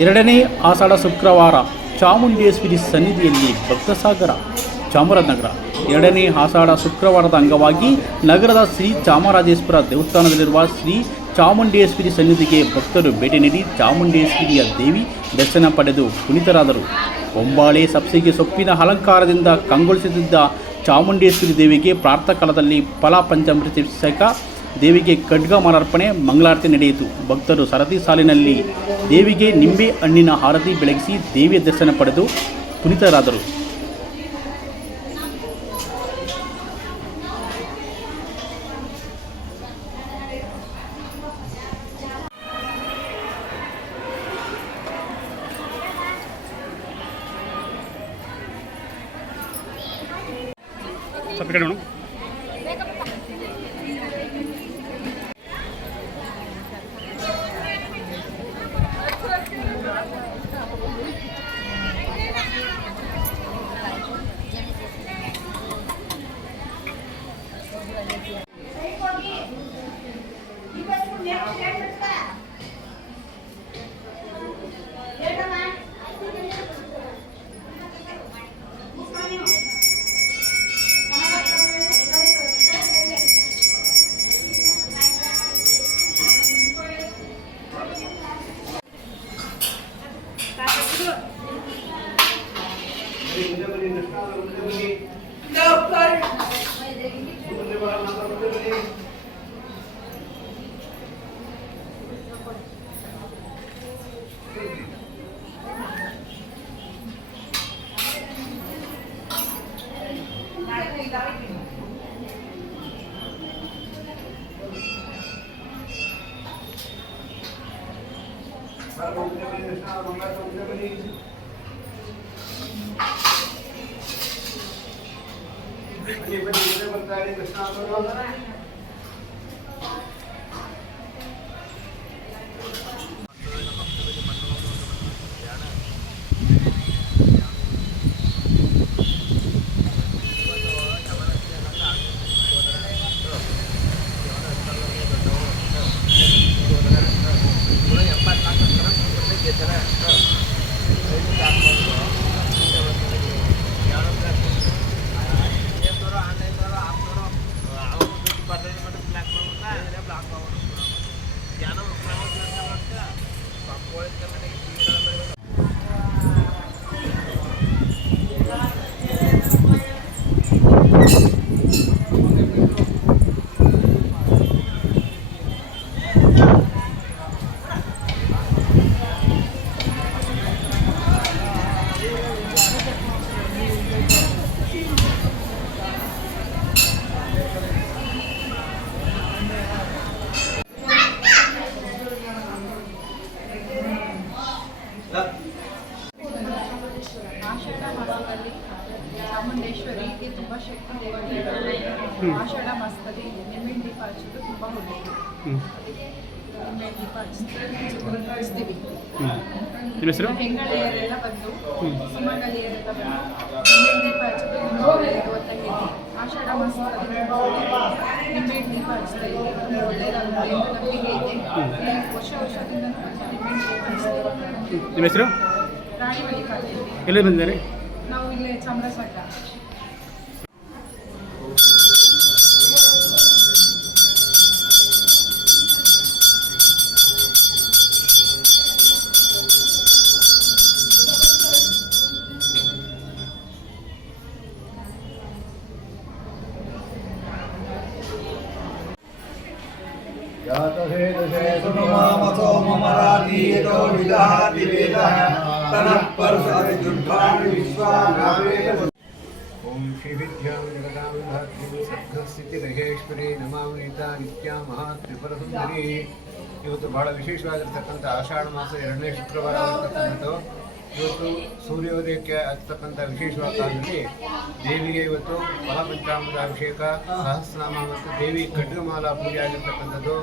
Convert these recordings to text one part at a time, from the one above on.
ಎರಡನೇ ಆಷಾಢ ಶುಕ್ರವಾರ ಚಾಮುಂಡೇಶ್ವರಿ ಸನ್ನಿಧಿಯಲ್ಲಿ ಭಕ್ತಸಾಗರ, ಚಾಮರಾಜನಗರ. ಎರಡನೇ ಆಷಾಢ ಶುಕ್ರವಾರದ ಅಂಗವಾಗಿ ನಗರದ ಶ್ರೀ ಚಾಮರಾಜೇಶ್ವರ ದೇವಸ್ಥಾನದಲ್ಲಿರುವ ಶ್ರೀ ಚಾಮುಂಡೇಶ್ವರಿ ಸನ್ನಿಧಿಗೆ ಭಕ್ತರು ಭೇಟಿ ನೀಡಿ ಚಾಮುಂಡೇಶ್ವರಿಯ ದೇವಿ ದರ್ಶನ ಪಡೆದು ಪುನೀತರಾದರು. ಒಂಬಾಳೆ ಸಬ್ಸಿಗೆ ಸೊಪ್ಪಿನ ಅಲಂಕಾರದಿಂದ ಕಂಗೊಳಿಸುತ್ತಿದ್ದ ಚಾಮುಂಡೇಶ್ವರಿ ದೇವಿಗೆ ಪ್ರಾತಃಕಾಲದಲ್ಲಿ ಫಲ ಪಂಚಾಮೃತ ದೇವಿಗೆ ಖಡ್ಗ ಮಾಲಾರ್ಪಣೆ ಮಂಗಳಾರತಿ ನಡೆಯಿತು. ಭಕ್ತರು ಸರತಿ ಸಾಲಿನಲ್ಲಿ ದೇವಿಗೆ ನಿಂಬೆ ಹಣ್ಣಿನ ಹಾರತಿ ಬೆಳಗಿಸಿ ದೇವಿಯ ದರ್ಶನ ಪಡೆದು ಪುನೀತರಾದರು. Go, buddy. ಮೇಡಮ್ ಆಷಾಢ ಮಾಸದಲ್ಲಿ ಚಾಮುಂಡೇಶ್ವರಿಗೆ ತುಂಬ ಶಕ್ತಿ ದೇವತೆ ಆಷಾಢ ಮಾಸದಲ್ಲಿ ನಿಂಬೆ ದೀಪ ಹಚ್ಚೋದು ತುಂಬ ಒಳ್ಳೆಯದು ಅದಕ್ಕೆ ನಿಂಬೆ ದೀಪ ಹಚ್ತೀವಿ ಹೆಂಗಳೆಯರೆಲ್ಲ ಬಂದು ಸುಮಂಗಲಿಯರೆಲ್ಲ ಬಂದು ನಿಂಬೆ ದೀಪ ಹಚ್ಚೋದು ತುಂಬ ಒಳ್ಳೆಯದು ಅಂತ ಹೇಳಿ ಆಷಾಢ ಮಾಸದಲ್ಲಿ ನಿಂಬೆ ದೀಪ ಹಚ್ತಾ ಇದ್ದೀವಿ ತುಂಬ ಒಳ್ಳೆಯದಾಗುತ್ತೆ ನಂಬಿಕೆ ಇದೆ. ವರ್ಷ ವರ್ಷದಿಂದ ದೀಪ ಹಚ್ತೀವಿ ನಿಮ್ಮ ಹೆಸರು? ರಾಣಿ ಎಲ್ಲಿ ಬಂದಿದ್ದಾರೆ? ನಾವು ಇಲ್ಲೇ ಚಾಮರಾಜನಗರ. जातवेदसे सुनुमामतो ममरातीतो विदहाति वेदः तनः परसादि दुर्गाणि विश्वानावेद ॐ श्रीविद्यां जगदां धात्रीं ಸದ್ಗಸ್ಥಿತಿರಹೇಶ್ವರಿ ನಮಾಮೀತಾ ನಿತ್ಯ ಮಹಾತ್ರಿಪುರಸುಂದರಿ ಇವತ್ತು ಬಹಳ ವಿಶೇಷವಾಗಿರ್ತಕ್ಕಂಥ ಆಷಾಢ ಮಾಸ ಎರಡನೇ ಶುಕ್ರವಾರ ಆಗಿರ್ತಕ್ಕಂಥದ್ದು ಇವತ್ತು ಸೂರ್ಯೋದಯಕ್ಕೆ ಆಗ್ತಕ್ಕಂಥ ವಿಶೇಷವಾದ ಕಾಲದಲ್ಲಿ ದೇವಿಗೆ ಇವತ್ತು ಫಲಪಂಚಾಮೃತ ಅಭಿಷೇಕ, ಸಹಸ್ರನಾಮ ಮತ್ತು ದೇವಿ ಕಡ್ಗಮಾಲಾ ಪೂಜೆ ಆಗಿರ್ತಕ್ಕಂಥದ್ದು.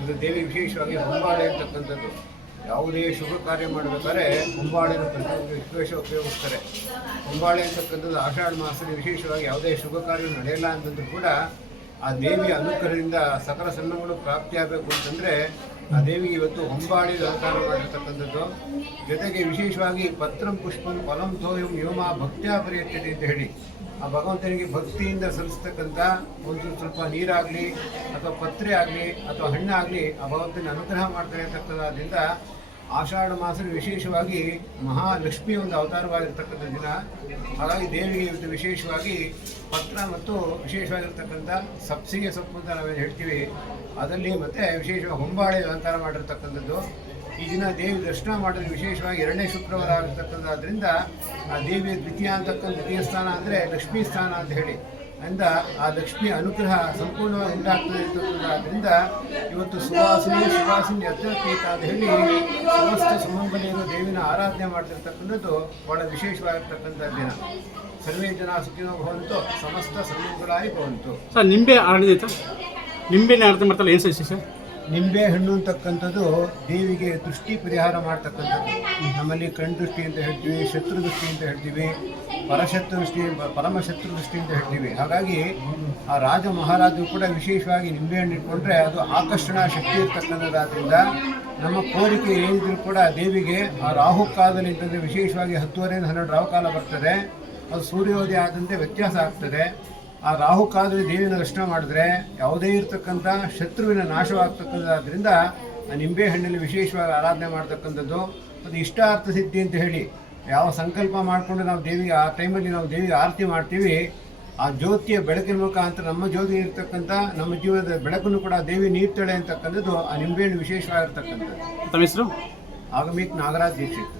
ಇದು ದೇವಿ ವಿಶೇಷವಾಗಿ ಹೊಂಬಾಳೆ ಅಂತಕ್ಕಂಥದ್ದು. ಯಾವುದೇ ಶುಭ ಕಾರ್ಯ ಮಾಡಬೇಕಾದ್ರೆ ಹೊಂಬಾಳೆನ ಪ್ರತಿಯೊಂದು ವಿಶೇಷ ಉಪಯೋಗಿಸ್ತಾರೆ. ಹೊಂಬಾಳೆ ಅಂತಕ್ಕಂಥದ್ದು ಆಷಾಢ ಮಾಸದಲ್ಲಿ ವಿಶೇಷವಾಗಿ ಯಾವುದೇ ಶುಭ ಕಾರ್ಯ ನಡೆಯಲ್ಲ ಅಂತಂದ್ರೂ ಕೂಡ ಆ ದೇವಿಯ ಅನುಗ್ರಹದಿಂದ ಸಕಲ ಸನ್ಮಗಳು ಪ್ರಾಪ್ತಿಯಾಗಬೇಕು ಅಂತಂದರೆ ಆ ದೇವಿಗೆ ಇವತ್ತು ಹೊಂಬಾಡಿ ಅಲಂಕಾರ ಮಾಡಿರ್ತಕ್ಕಂಥದ್ದು ಜೊತೆಗೆ ವಿಶೇಷವಾಗಿ ಪತ್ರಂ ಪುಷ್ಪಂ ಫಲಂ ತೋಯಂ ಯೋಮ ಭಕ್ತಿಯ ಪರಿಯತ್ಯತೆ ಅಂತ ಹೇಳಿ. ಆ ಭಗವಂತನಿಗೆ ಭಕ್ತಿಯಿಂದ ಸಲ್ಲಿಸ್ತಕ್ಕಂಥ ಒಂದು ಸ್ವಲ್ಪ ನೀರಾಗಲಿ, ಅಥವಾ ಪತ್ರೆ ಆಗಲಿ, ಅಥವಾ ಹಣ್ಣಾಗಲಿ ಆ ಭಗವಂತನ ಅನುಗ್ರಹ ಮಾಡ್ತಾರೆ ಅಂತಕ್ಕಂಥದ್ರಿಂದ ಆಷಾಢ ಮಾಸದಲ್ಲಿ ವಿಶೇಷವಾಗಿ ಮಹಾಲಕ್ಷ್ಮಿ ಒಂದು ಅವತಾರವಾಗಿರ್ತಕ್ಕಂಥ ದಿನ. ಹಾಗಾಗಿ ದೇವಿಗೆ ಇವತ್ತು ವಿಶೇಷವಾಗಿ ಪತ್ರ ಮತ್ತು ವಿಶೇಷವಾಗಿರ್ತಕ್ಕಂಥ ಸಬ್ಸಿಗೆ ಸೊಪ್ಪು ಅಂತ ನಾವೇನು ಹೇಳ್ತೀವಿ ಅದರಲ್ಲಿ ಮತ್ತೆ ವಿಶೇಷವಾಗಿ ಹೊಂಬಾಳೆ ಅಲಂಕಾರ ಮಾಡಿರ್ತಕ್ಕಂಥದ್ದು. ಈ ದಿನ ದೇವಿ ದರ್ಶನ ಮಾಡಿದ್ರೆ ವಿಶೇಷವಾಗಿ ಎರಡನೇ ಶುಕ್ರವಾರ ಆಗಿರ್ತಕ್ಕಂಥದ್ರಿಂದ ಆ ದೇವಿಯ ದ್ವಿತೀಯ ಅಂತಕ್ಕಂಥ ದ್ವಿತೀಯ ಸ್ಥಾನ ಅಂದರೆ ಲಕ್ಷ್ಮೀ ಸ್ಥಾನ ಅಂತ ಹೇಳಿ. ಅಂದ ಆ ಲಕ್ಷ್ಮಿ ಅನುಗ್ರಹ ಸಂಪೂರ್ಣವಾಗಿ ಉಂಟಾಗ್ತದೆ ಆದ್ದರಿಂದ ಇವತ್ತು ಸುವಾಸಿನಿ ಸುವಾಸಿನಿ ಅತ್ಯಪೀಠ ಅಂತ ಹೇಳಿ ಸಮಸ್ತ ಸಮಂಬನೆಯನ್ನು ದೇವಿನ ಆರಾಧನೆ ಮಾಡ್ತಿರ್ತಕ್ಕಂಥದ್ದು ಬಹಳ ವಿಶೇಷವಾಗಿರ್ತಕ್ಕಂಥ ದಿನ. ಸರ್ವೇ ಜನ ಸುಖಿನೋ ಭವಂತು, ಸಮಸ್ತ ಸನ್ಮಂಗಳಾಗಿ ಭವಂತು. ಸರ್, ನಿಂಬೆ ಹರಡಿದೈತಾ ನಿಂಬೆನೇ ಅರ್ಥ ಮಾಡ್ತಲ್ಲ ಏನು ಸರ್ ಸರ್ ನಿಂಬೆ ಹಣ್ಣು ಅಂತಕ್ಕಂಥದ್ದು ದೇವಿಗೆ ದೃಷ್ಟಿ ಪರಿಹಾರ ಮಾಡ್ತಕ್ಕಂಥದ್ದು. ನಮ್ಮಲ್ಲಿ ಕಣ್ ದೃಷ್ಟಿ ಅಂತ ಹೇಳ್ತೀವಿ, ಶತ್ರು ದೃಷ್ಟಿ ಅಂತ ಹೇಳ್ತೀವಿ, ಪರಶತ್ರು ದೃಷ್ಟಿ, ಪರಮಶತ್ರು ದೃಷ್ಟಿ ಅಂತ ಹೇಳ್ತೀವಿ. ಹಾಗಾಗಿ ಆ ರಾಜ ಮಹಾರಾಜರು ಕೂಡ ವಿಶೇಷವಾಗಿ ನಿಂಬೆ ಹಣ್ಣು ಇಟ್ಕೊಂಡ್ರೆ ಅದು ಆಕರ್ಷಣಾ ಶಕ್ತಿ ಇರ್ತಕ್ಕಂಥದ್ದಾದ್ರಿಂದ ನಮ್ಮ ಕೋರಿಕೆ ಏನಿದ್ರು ಕೂಡ ದೇವಿಗೆ ಆ ರಾಹು ಕಾಲದಲ್ಲಿ ಅಂತಂದರೆ ವಿಶೇಷವಾಗಿ ಹತ್ತುವರೆಯಿಂದ ಹನ್ನೆರಡು ರಾಹುಕಾಲ ಬರ್ತದೆ. ಅದು ಸೂರ್ಯೋದಯ ಆದಂತೆ ವ್ಯತ್ಯಾಸ ಆಗ್ತದೆ. ಆ ರಾಹು ಕಾಲದಲ್ಲಿ ದೇವಿನ ದರ್ಶನ ಮಾಡಿದ್ರೆ ಯಾವುದೇ ಇರತಕ್ಕಂಥ ಶತ್ರುವಿನ ನಾಶವಾಗ್ತಕ್ಕಂಥದ್ದರಿಂದ ಆ ನಿಂಬೆ ಹಣ್ಣಲ್ಲಿ ವಿಶೇಷವಾಗಿ ಆರಾಧನೆ ಮಾಡ್ತಕ್ಕಂಥದ್ದು ಅದು ಇಷ್ಟಾರ್ಥ ಸಿದ್ಧಿ ಅಂತ ಹೇಳಿ ಯಾವ ಸಂಕಲ್ಪ ಮಾಡಿಕೊಂಡು ನಾವು ದೇವಿಗೆ ಆ ಟೈಮಲ್ಲಿ ನಾವು ದೇವಿಗೆ ಆರತಿ ಮಾಡ್ತೀವಿ ಆ ಜ್ಯೋತಿಯ ಬೆಳಕಿನ ಮುಖಾಂತರ ನಮ್ಮ ಜ್ಯೋತಿ ಇರ್ತಕ್ಕಂಥ ನಮ್ಮ ಜೀವನದ ಬೆಳಕನ್ನು ಕೂಡ ದೇವಿ ನೀಡ್ತಾಳೆ ಅಂತಕ್ಕಂಥದ್ದು ಆ ನಿಂಬೆಹಣ್ಣು ವಿಶೇಷವಾಗಿರ್ತಕ್ಕಂಥದ್ದು. ತಮ್ಮ ಹೆಸರು? ಆಗಮಿಕ್ ನಾಗರಾಜ್ ದೀಕ್ಷಿತ್.